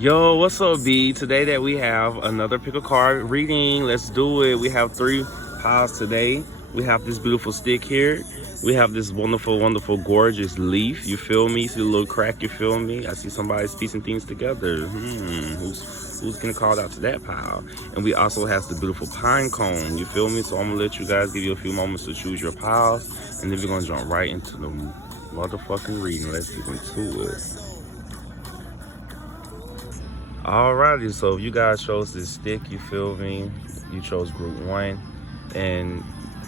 Yo, what's up, B? Today that we have another pick a card reading. Let's do it. We have 3 piles today. We have this beautiful stick here. We have this wonderful, wonderful, gorgeous leaf. You feel me? See the little crack? You feel me? I see somebody's piecing things together. Who's getting called out to that pile? And we also have the beautiful pine cone. You feel me? So I'm gonna let you guys give you a few moments to choose your piles, and then we're gonna jump right into the motherfucking reading. Let's get into it. Alrighty, so you guys chose this stick, you feel me? You chose group 1. And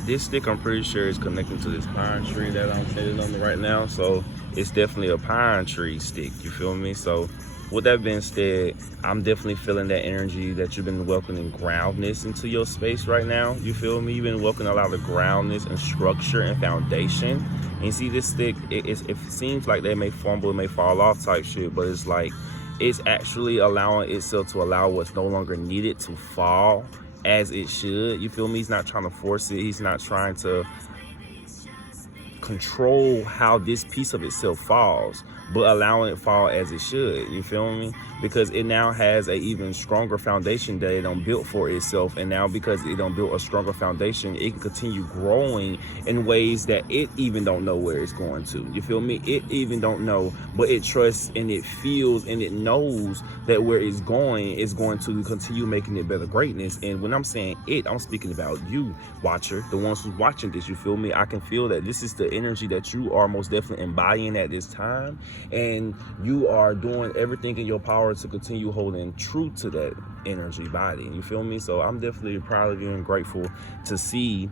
this stick, I'm pretty sure, is connecting to this pine tree that I'm sitting on right now. So it's definitely a pine tree stick, you feel me? So with that being said, I'm definitely feeling that energy that you've been welcoming groundness into your space right now. You feel me? You've been welcoming a lot of groundness and structure and foundation. And you see this stick, it seems like they may fumble, it may fall off type shit, but it's like, it's actually allowing itself to allow what's no longer needed to fall as it should. You feel me? He's not trying to force it. He's not trying to control how this piece of itself falls, but allowing it fall as it should. You feel me? Because it now has a even stronger foundation that it done built for itself, and now because it done built a stronger foundation, it can continue growing in ways that it even don't know where it's going to. You feel me? It even don't know, but it trusts and it feels and it knows that where it's going is going to continue making it better greatness. And when I'm saying it, I'm speaking about you, watcher, the ones who's watching this. You feel me? I can feel that this is the energy that you are most definitely embodying at this time, and you are doing everything in your power to continue holding true to that energy body. You feel me? So I'm definitely proud of you and grateful to see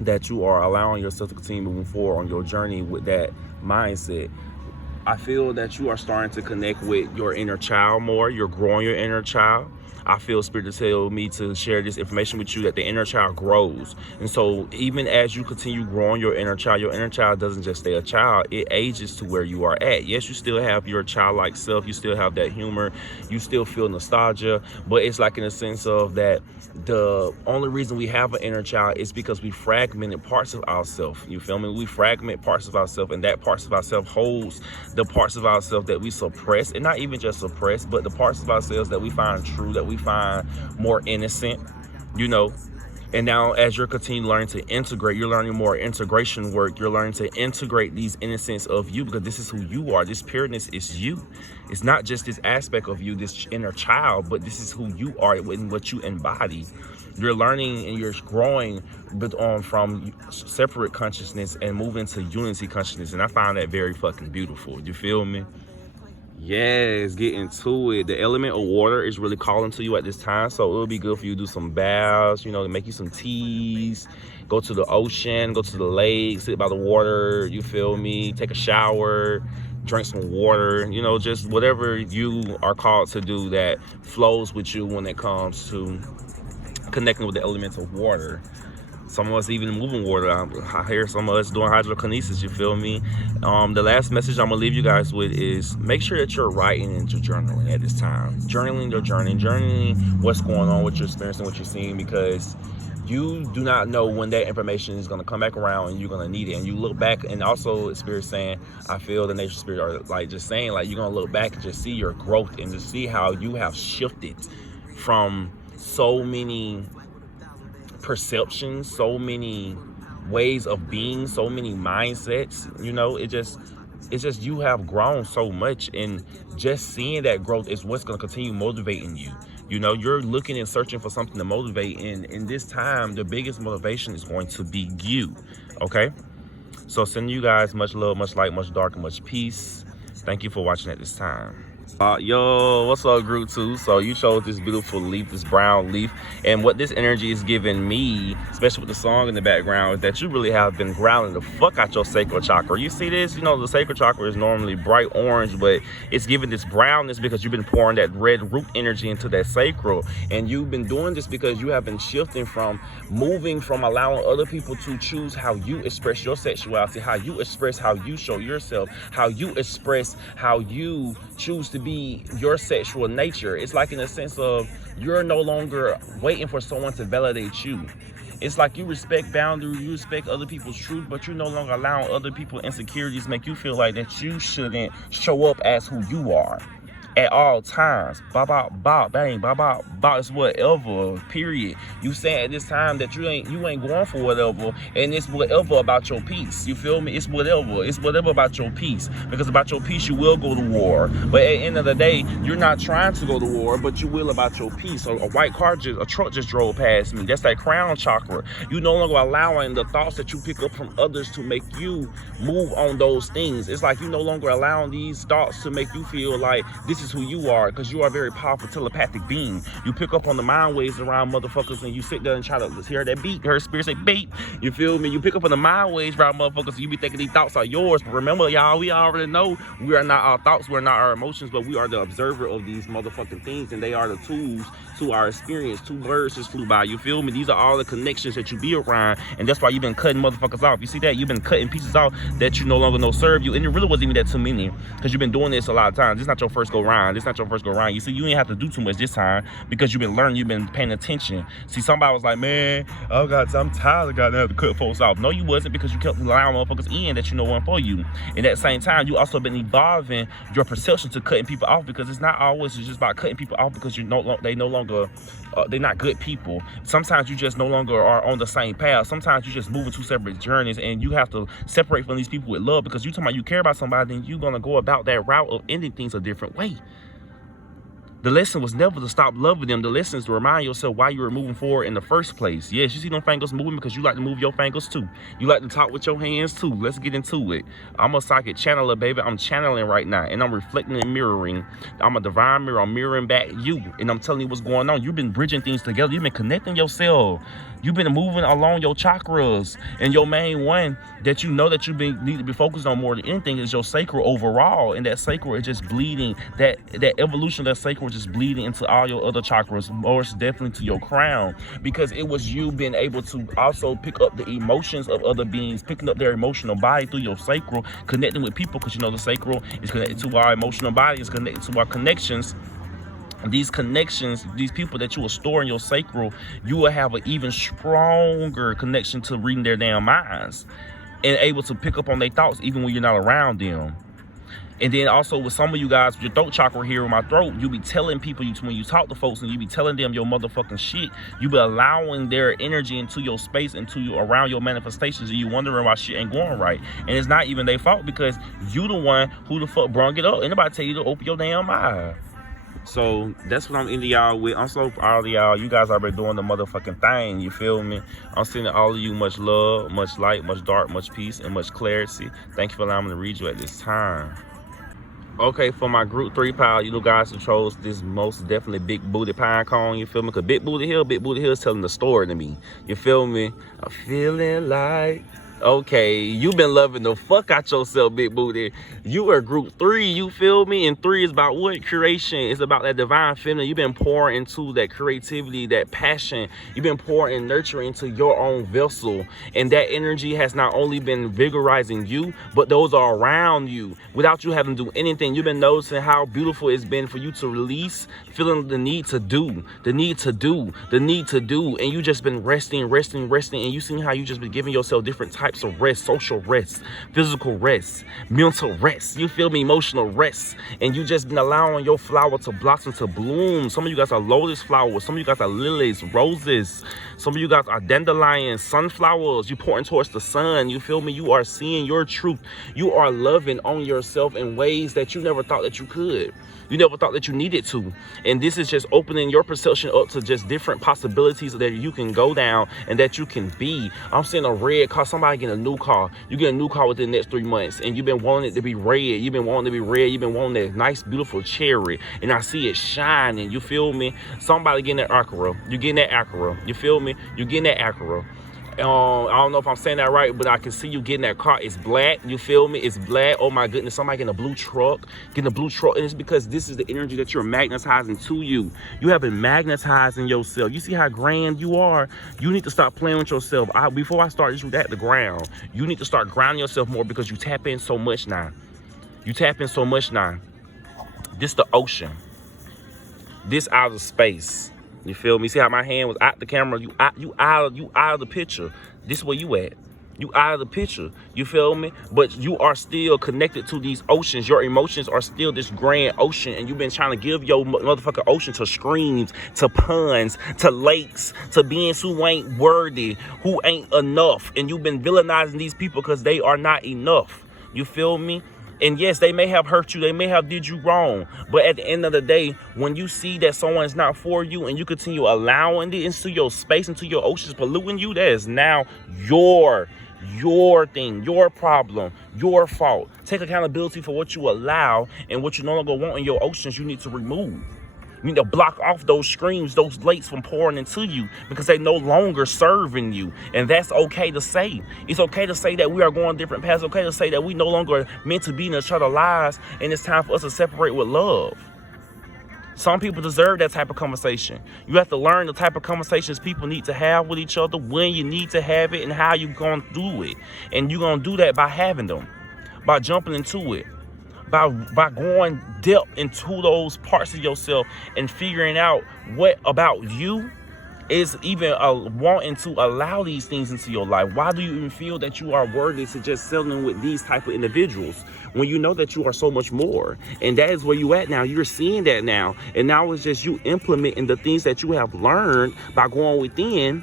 that you are allowing yourself to continue moving forward on your journey with that mindset. I feel that you are starting to connect with your inner child more. You're growing your inner child. I feel Spirit to tell me to share this information with you, that the inner child grows. And so even as you continue growing your inner child doesn't just stay a child, it ages to where you are at. Yes, you still have your childlike self, you still have that humor, you still feel nostalgia, but it's like in a sense of that the only reason we have an inner child is because we fragmented parts of ourselves. You feel me? We fragment parts of ourselves, and that parts of ourselves holds the parts of ourselves that we suppress, and not even just suppress, but the parts of ourselves that we find true, that we find more innocent, you know. And now as you're continuing learning to integrate, you're learning more integration work, you're learning to integrate these innocence of you, because this is who you are. This pureness is you. It's not just this aspect of you, this inner child, but this is who you are and what you embody. You're learning and you're growing from separate consciousness and moving to unity consciousness, and I find that very fucking beautiful. You feel me? Yes, get into it. The element of water is really calling to you at this time, so it'll be good for you to do some baths, you know, to make you some teas, go to the ocean, go to the lake, sit by the water, you feel me, take a shower, drink some water, you know, just whatever you are called to do that flows with you when it comes to connecting with the elements of water. Some of us even moving water. I hear some of us doing hydrokinesis, you feel me? The last message I'm gonna leave you guys with is make sure that you're writing into journaling at this time. Journaling your journey, journaling what's going on, what you're experiencing, what you're seeing, because you do not know when that information is gonna come back around and you're gonna need it. And you look back, and also Spirit saying, I feel the nature spirit are like just saying, like, you're gonna look back and just see your growth and just see how you have shifted from so many perceptions, so many ways of being, so many mindsets. You know, it's just you have grown so much, and just seeing that growth is what's going to continue motivating you. You know, you're looking and searching for something to motivate, and in this time the biggest motivation is going to be you. Okay, so sending you guys much love, much light, much dark, and much peace. Thank you for watching at this time. Yo, what's up, group 2? So you chose this beautiful leaf, this brown leaf, and what this energy is giving me, especially with the song in the background, is that you really have been grounding the fuck out your sacral chakra. You see this? You know, the sacral chakra is normally bright orange, but it's giving this brownness because you've been pouring that red root energy into that sacral, and you've been doing this because you have been shifting from moving from allowing other people to choose how you express your sexuality, how you express how you show yourself, how you express how you choose to be your sexual nature. It's like in a sense of you're no longer waiting for someone to validate you. It's like you respect boundaries, you respect other people's truth, but you're no longer allowing other people's insecurities make you feel like that you shouldn't show up as who you are. at all times. Bop, bop, bop, bang, bop, bop, bop. It's whatever, period. You saying at this time that you ain't going for whatever, and it's whatever about your peace. You feel me? It's whatever about your peace. Because about your peace, you will go to war. But at the end of the day, you're not trying to go to war, but you will about your peace. So a truck just drove past me. That's that crown chakra. You no longer allowing the thoughts that you pick up from others to make you move on those things. It's like you no longer allowing these thoughts to make you feel like this is who you are, because you are a very powerful telepathic being. You pick up on the mind waves around motherfuckers, and you sit there and try to hear that beat, her spirit say beat. You feel me? You pick up on the mind waves around motherfuckers, so you be thinking these thoughts are yours. But remember, y'all, we already know we are not our thoughts, we're not our emotions, but we are the observer of these motherfucking things, and they are the tools to our experience. Two birds just flew by. You feel me? These are all the connections that you be around, and that's why you've been cutting motherfuckers off. You see that? You've been cutting pieces off that you no longer know serve you, and it really wasn't even that too many, because you've been doing this a lot of times. This is not your first go round. You see, you ain't have to do too much this time because you've been learning, you've been paying attention. See, somebody was like, man, oh God, I'm tired of goddamn have to cut folks off. No, you wasn't, because you kept allowing motherfuckers in that you know weren't for you. And at the same time, you also been evolving your perception to cutting people off, because it's not always just about cutting people off because they're not good people. Sometimes you just no longer are on the same path. Sometimes you just moving two separate journeys, and you have to separate from these people with love, because you talking about you care about somebody, then you're gonna go about that route of ending things a different way. The lesson was never to stop loving them. The lesson is to remind yourself why you were moving forward in the first place. Yes, you see them fingers moving because you like to move your fingers too. You like to talk with your hands too. Let's get into it. I'm a psychic channeler, baby. I'm channeling right now, and I'm reflecting and mirroring. I'm a divine mirror. I'm mirroring back you, and I'm telling you what's going on. You've been bridging things together. You've been connecting yourself. You've been moving along your chakras, and your main one that you know that need to be focused on more than anything is your sacral overall, and that sacral is just bleeding. That evolution of that sacral is just bleeding into all your other chakras, most definitely to your crown, because it was you being able to also pick up the emotions of other beings, picking up their emotional body through your sacral, connecting with people, because you know the sacral is connected to our emotional body, is connected to our connections. These connections, these people that you will store in your sacral, you will have an even stronger connection to reading their damn minds and able to pick up on their thoughts even when you're not around them. And then also with some of you guys, with your throat chakra here in my throat, you be telling people, when you talk to folks and you be telling them your motherfucking shit, you be allowing their energy into your space, into you, around your manifestations, and you wondering why shit ain't going right. And it's not even their fault, because you the one who the fuck brung it up. Anybody tell you to open your damn eye. So that's what I'm into y'all with. I'm so proud of y'all. You guys are already doing the motherfucking thing. You feel me? I'm sending all of you much love, much light, much dark, much peace, and much clarity. Thank you for allowing me to read you at this time. Okay, for my group 3 pile, you know guys who chose this most definitely big booty pine cone, you feel me? Because Big Booty Hill is telling the story to me. You feel me? I'm feeling like... Okay, you been loving the fuck out yourself, Big Booty. You are group 3, you feel me? And 3 is about what? Creation. It's about that divine feminine. You've been pouring into that creativity, that passion. You've been pouring and nurturing into your own vessel. And that energy has not only been vigorizing you, but those are around you. Without you having to do anything, you've been noticing how beautiful it's been for you to release, feeling the need to do, and you just been resting, and you seen how you just been giving yourself different types of rest, social rest, physical rest, mental rest, you feel me, emotional rest, and you just been allowing your flower to blossom, to bloom. Some of you guys are lotus flowers, some of you guys are lilies, roses, some of you guys are dandelions, sunflowers. You pouring towards the sun, you feel me? You are seeing your truth. You are loving on yourself in ways that you never thought that you could. You never thought that you needed to. And this is just opening your perception up to just different possibilities that you can go down and that you can be. I'm seeing a red car. Somebody getting a new car. You get a new car within the next 3 months, and you've been wanting it to be red. You've been wanting it to be red. You've been wanting that nice, beautiful cherry. And I see it shining. You feel me? Somebody getting that Acura. You getting that Acura. You feel me? You getting that Acura. I don't know if I'm saying that right, but I can see you getting that car. It's black, you feel me? It's black. Oh my goodness, somebody getting a blue truck, and it's because this is the energy that you're magnetizing to you. You have been magnetizing yourself. You see how grand you are? You need to stop playing with yourself. Before I start just at the ground, you need to start grounding yourself more, because you tap in so much now. This the ocean. This outer space. You feel me? See how my hand was out the camera? You out of the picture. This where you at. You out of the picture, you feel me? But you are still connected to these oceans. Your emotions are still this grand ocean, and you've been trying to give your motherfucking ocean to streams, to ponds, to lakes, to beings who ain't worthy, who ain't enough. And you've been villainizing these people because they are not enough. You feel me? And yes, they may have hurt you, they may have did you wrong, but at the end of the day, when you see that someone's not for you and you continue allowing it into your space, into your oceans, polluting you, that is now your thing, your problem, your fault. Take accountability for what you allow, and what you no longer want in your oceans, you need to remove. You need to block off those streams, those lakes from pouring into you, because they no longer serving you. And that's okay to say. It's okay to say that we are going different paths. It's okay to say that we no longer meant to be in each other's lives, and it's time for us to separate with love. Some people deserve that type of conversation. You have to learn the type of conversations people need to have with each other, when you need to have it, and how you're going to do it. And you're going to do that by having them, by jumping into it, by going depth into those parts of yourself and figuring out what about you is even wanting to allow these things into your life. Why do you even feel that you are worthy to just settling with these type of individuals when you know that you are so much more? And that is where you at now. You're seeing that now. And now it's just you implementing the things that you have learned by going within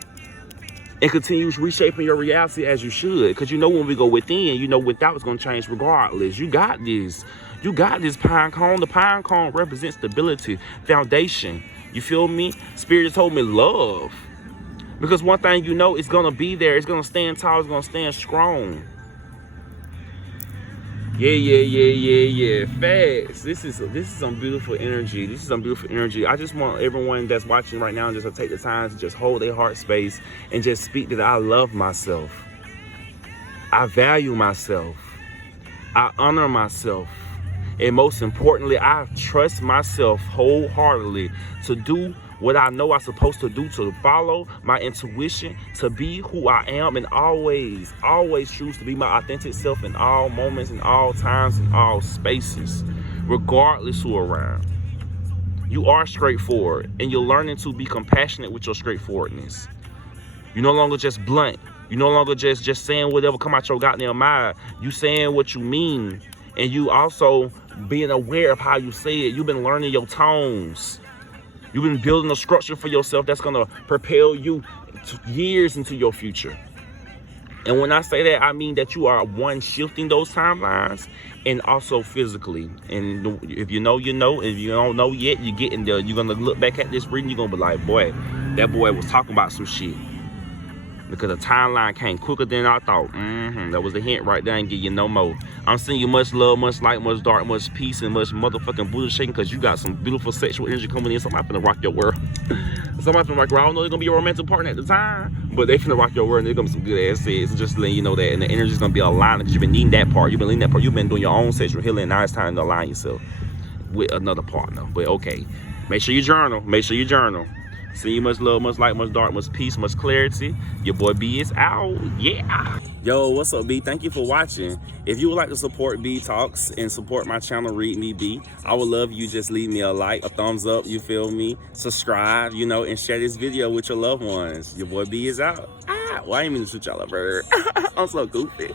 and continue reshaping your reality as you should. Because you know when we go within, you know without it's going to change regardless. You got this. You got this pine cone. The pine cone represents stability, foundation. You feel me? Spirit just told me love. Because one thing you know, it's going to be there. It's going to stand tall. It's going to stand strong. Yeah. Facts. This is some beautiful energy. This is some beautiful energy. I just want everyone that's watching right now just to take the time to just hold their heart space and just speak that I love myself. I value myself. I honor myself. And most importantly, I trust myself wholeheartedly to do what I know I'm supposed to do, to follow my intuition, to be who I am, and always choose to be my authentic self in all moments, in all times, in all spaces, regardless who around. You are straightforward, and you're learning to be compassionate with your straightforwardness. You're no longer just blunt. You're no longer just saying whatever come out your goddamn mind. You saying what you mean, and you also being aware of how you say it. You've been learning your tones. You've been building a structure for yourself that's going to propel you years into your future. And when I say that, I mean that you are one, shifting those timelines, and also physically. And if you know, you know. If you don't know yet, you're getting there. You're going to look back at this reading, you're going to be like, boy, that boy was talking about some shit. Because the timeline came quicker than I thought. That was a hint right there. And give you no more. I'm sending you much love, much light, much dark, much peace, and much motherfucking Buddha shaking, because you got some beautiful sexual energy coming in. Somebody finna rock your world. Somebody finna rock your world. I don't know they're gonna be your romantic partner at the time, but they finna rock your world, and they're gonna be some good ass sex. And just letting you know that. And the energy's gonna be aligned, because you've been needing that part. You've been needing that part. You've been doing your own sexual healing. Now it's time to align yourself with another partner. But okay, make sure you journal. Make sure you journal. See you, much love, much light, much dark, much peace, much clarity. Your boy B is out. Yeah. Yo, what's up, B? Thank you for watching. If you would like to support BeeTalks and support my channel, Read Me B, I would love you just leave me a like, a thumbs up, you feel me? Subscribe, you know, and share this video with your loved ones. Your boy B is out. Well, I ain't mean to shoot y'all a bird. I'm so goofy.